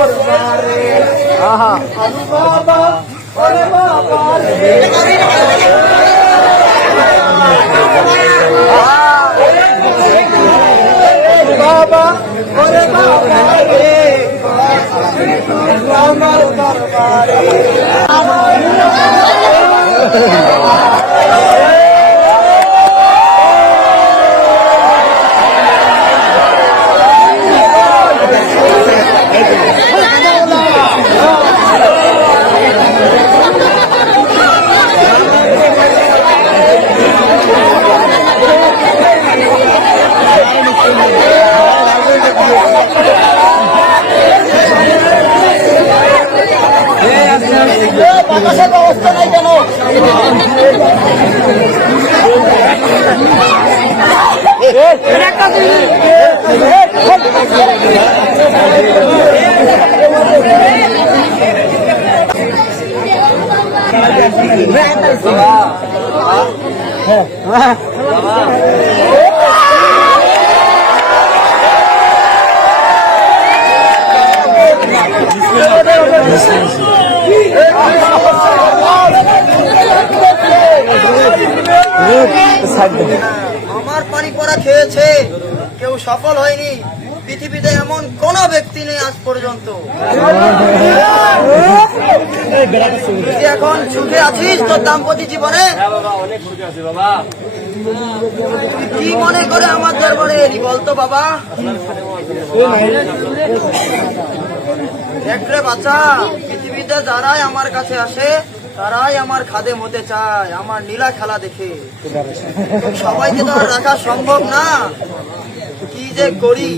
দরবারে আহা। বাবা ওরে বাবা রে বাবা ওরে বাবা রে আমার দরবারে বাতাসের আমার পানি পড়া খেয়েছে। কেউ সফল হয়নি। পৃথিবীতে এমন কোন ব্যক্তি নেই আজ পর্যন্ত। এখন সুখে আছিস তোর দাম্পত্য জীবনে? কি মনে করে আমার দরবারে? এলি বলতো বাবা। দেখ রে বাচ্চা, পৃথিবীতে যারাই আমার কাছে আসে, তারাই আমার খাদে হতে চায়, আমার নীলা খেলা দেখে। সবাইকে তো আর রাখা সম্ভব না। যে করি।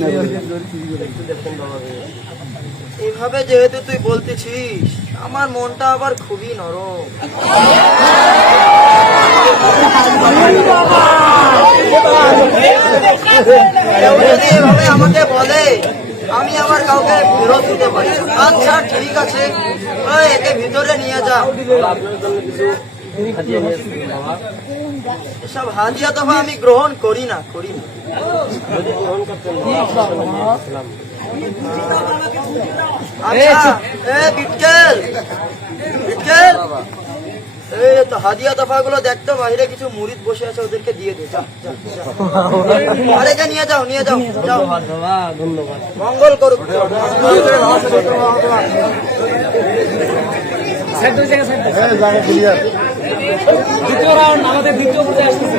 এভাবে যেহেতু তুই বলতেছিস, আমার মনটা আবার খুবই নরম। এভাবে আমাকে বলে, আমি আমার কাউকে ফেরত দিতে পারি আচ্ছা ঠিক আছে। একে ভিতরে নিয়ে যাও এসব হাজিয়া দফা আমি গ্রহণ করি না করি না। আচ্ছা। হাদিয়া দফা গুলো দেখতো বাইরে কিছু মুরিদ বসে আছে ওদেরকে দিয়ে দে। যা, যা, যা। আরে যা নিয়ে যাও নিয়ে যাও যাও। মঙ্গল করুক। দ্বিতীয় রাউন্ড আমাদের দ্বিতীয় পর্যায়ে আসতেছে।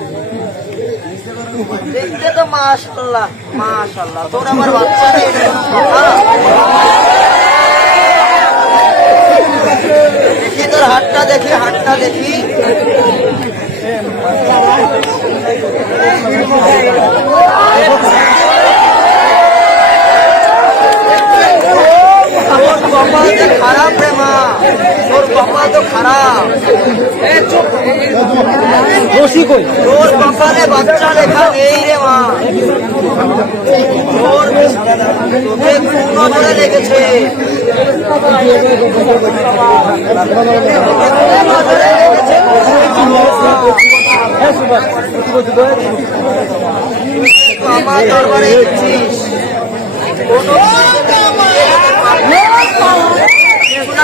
দেখতে তো মাশাল্লাহ মাশাল্লাহ তোর আমার বাচ্চা দেখি তোর হাতটা দেখি হাতটা দেখি। খারাপ রে মা তোর কপাল তো খারাপ। তোর বাচ্চা লেখা নেই রে মা তোর তোকে লেগেছে। আমার দরবারে এসেছিস।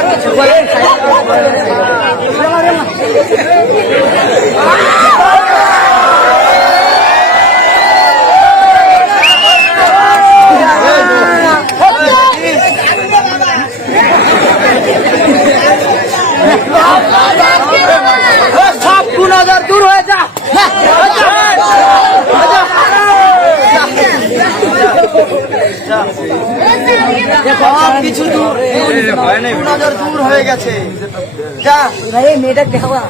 কিছু বলে যা সব কিছু দূর নজর দূর হয়ে গেছে যা মেয়েটা দেখাবা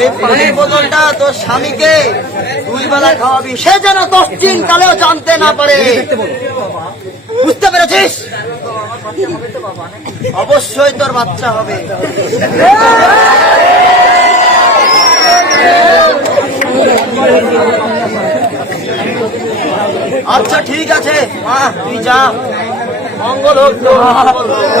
এই পানির বোতলটা তোর স্বামীকে দুই বেলা খাওয়াবি। সে যেন দশ দিন কালেও জানতে না পারে। বুঝতে পেরেছিস? অবশ্যই তোর বাচ্চা হবে। আচ্ছা ঠিক আছে। মা, তুই যা। মঙ্গল হোক মঙ্গল হোক।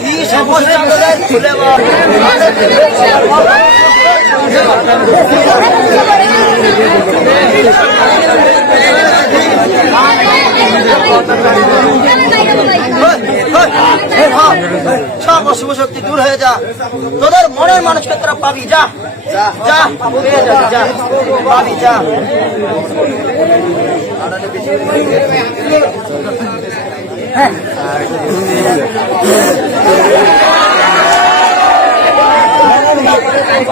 কি সমস্যা তোদের খুলে বল সব অশুভ শক্তি দূর হয়ে যা। তোদের মনের মানুষকে তোরা পাবি যা। যা পেয়ে যাবি যা। পাবি যা।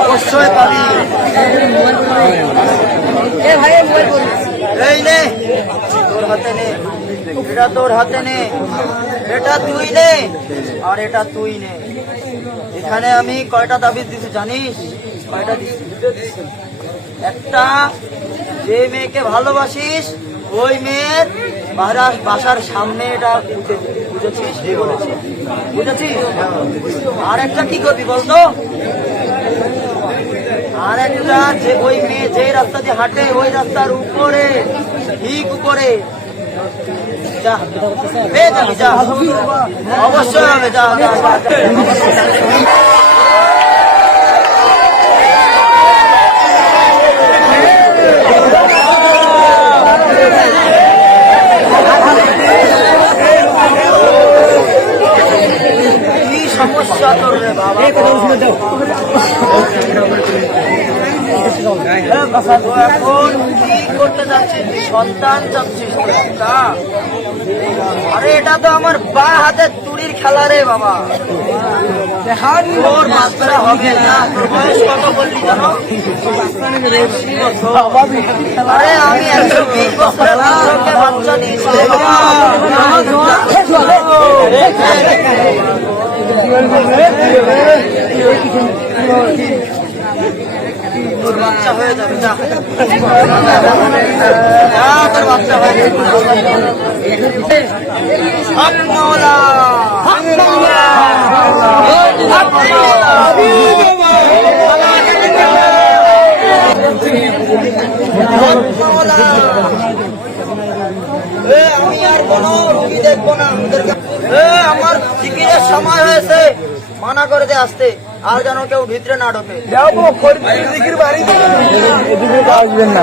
অবশ্যই পাবি। এই নে। তোর হাতে নে। এটা তোর হাতে নে। এটা তুই নে। আর এটা তুই নে। এখানে আমি কয়টা দাবি দিছি, জানিস? কয়টা দিছি? একটা, যে মেয়েকে ভালোবাসিস, ওই মেয়ের বাহার বাসার সামনে এটা বুঝেছিস? বুঝেছিস? আর একটা কি করবি বলতো? আর একটা যে ওই মেয়ে যে রাস্তা দিয়ে হাঁটে, ওই রাস্তার উপরে, ঠিক উপরে। অবশ্যই হবে যা সমস্যা তোর রে বাবা হ্যাঁ, বাবা, তো এখন কি করতে যাচ্ছিস সন্তান চাচ্ছিস তো একটা? আরে এটা তো আমার বা হাতের তুড়ির খেলা রে বাবা। বাচ্চারা হবে আমি একশো বাচ্চা হয়ে যাবে বাচ্চা হয়ে যাবে। আমি আর কোনো রুগী দেখব না আমার চিকিৎসার সময় হয়েছে মানা করে আসতে আর যেন কেউ ভিতরে না ঢোকে আসবেন না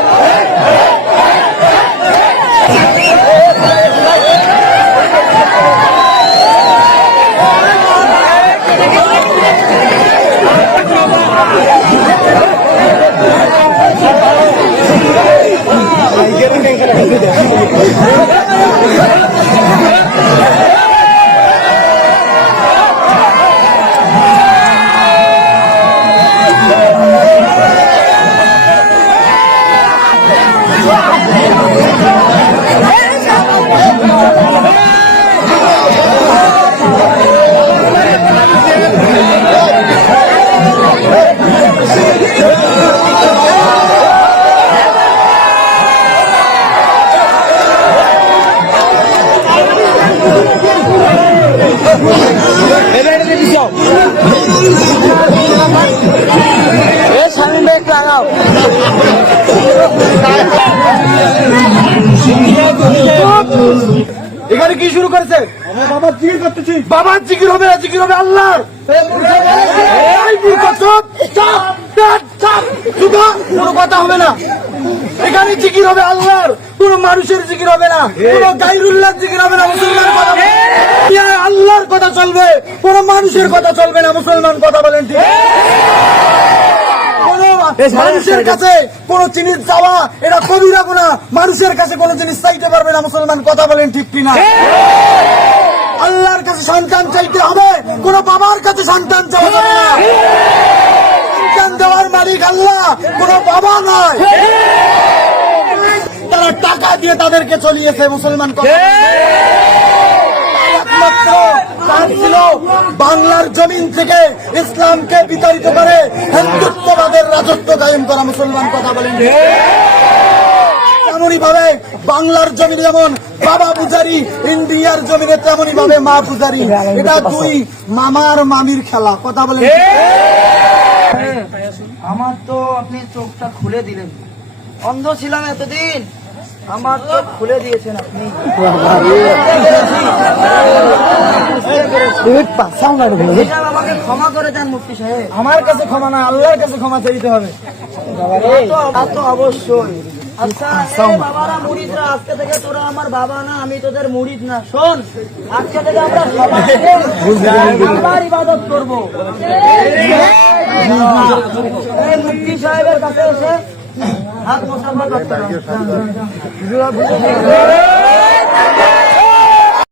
কি শুরু করেছে? বাবার জিকির করতেছি। বাবার জিকির হবে না জিকির হবে আল্লাহ। কথা হবে না। এখানে জিকির হবে আল্লাহর। কোন মানুষের জিকির হবে না। কোন গাইরুল্লাহ জিকির হবে না মুসলমান কথা আল্লাহর কথা চলবে। কোন মানুষের কথা চলবে না মুসলমান কথা বলেন ঠিক। মানুষের কাছে কোন জিনিস যাওয়া এটা কবিরা গুণা মানুষের কাছে কোন জিনিস চাইতে পারবে না মুসলমান কথা বলেন ঠিক কিনা? আল্লাহর কাছে সন্তান চাইতে হবে কোন বাবার কাছে সন্তান চাওয়া যাবে না। সন্তান দেওয়ার মালিক আল্লাহ কোন বাবা নয় তারা টাকা দিয়ে তাদেরকে চলিয়েছে মুসলমান কথা। একমাত্র কাজ ছিল বাংলার জমিন থেকে ইসলামকে বিতাড়িত করে হিন্দুত্ববাদের রাজত্ব কায়েম করা মুসলমান কথা বলেন। তেমনই ভাবে বাংলার জমিনে যেমন বাবা পূজারি, ইন্ডিয়ার জমিনে তেমনই ভাবে মা পূজারি। এটা দুই মামার মামির খেলা, কথা বলেন। আমার তো আপনি চোখটা খুলে দিলেন। অন্ধ ছিলাম এতদিন। আমার চোখ খুলে দিয়েছেন আপনি। আমাকে ক্ষমা করে দেন মুফতি সাহেব। আমার কাছে ক্ষমা না আল্লাহর কাছে ক্ষমা চাইতে হবে। তো- অবশ্যই। আচ্ছা বাবারা আজকে থেকে তোরা আমার বাবা না আমি তোদের মুরিদ না। শোন আজকে থেকে আমরা ইবাদত করব। এই মুফতি সাহেবের কাছে এসে হাত হবে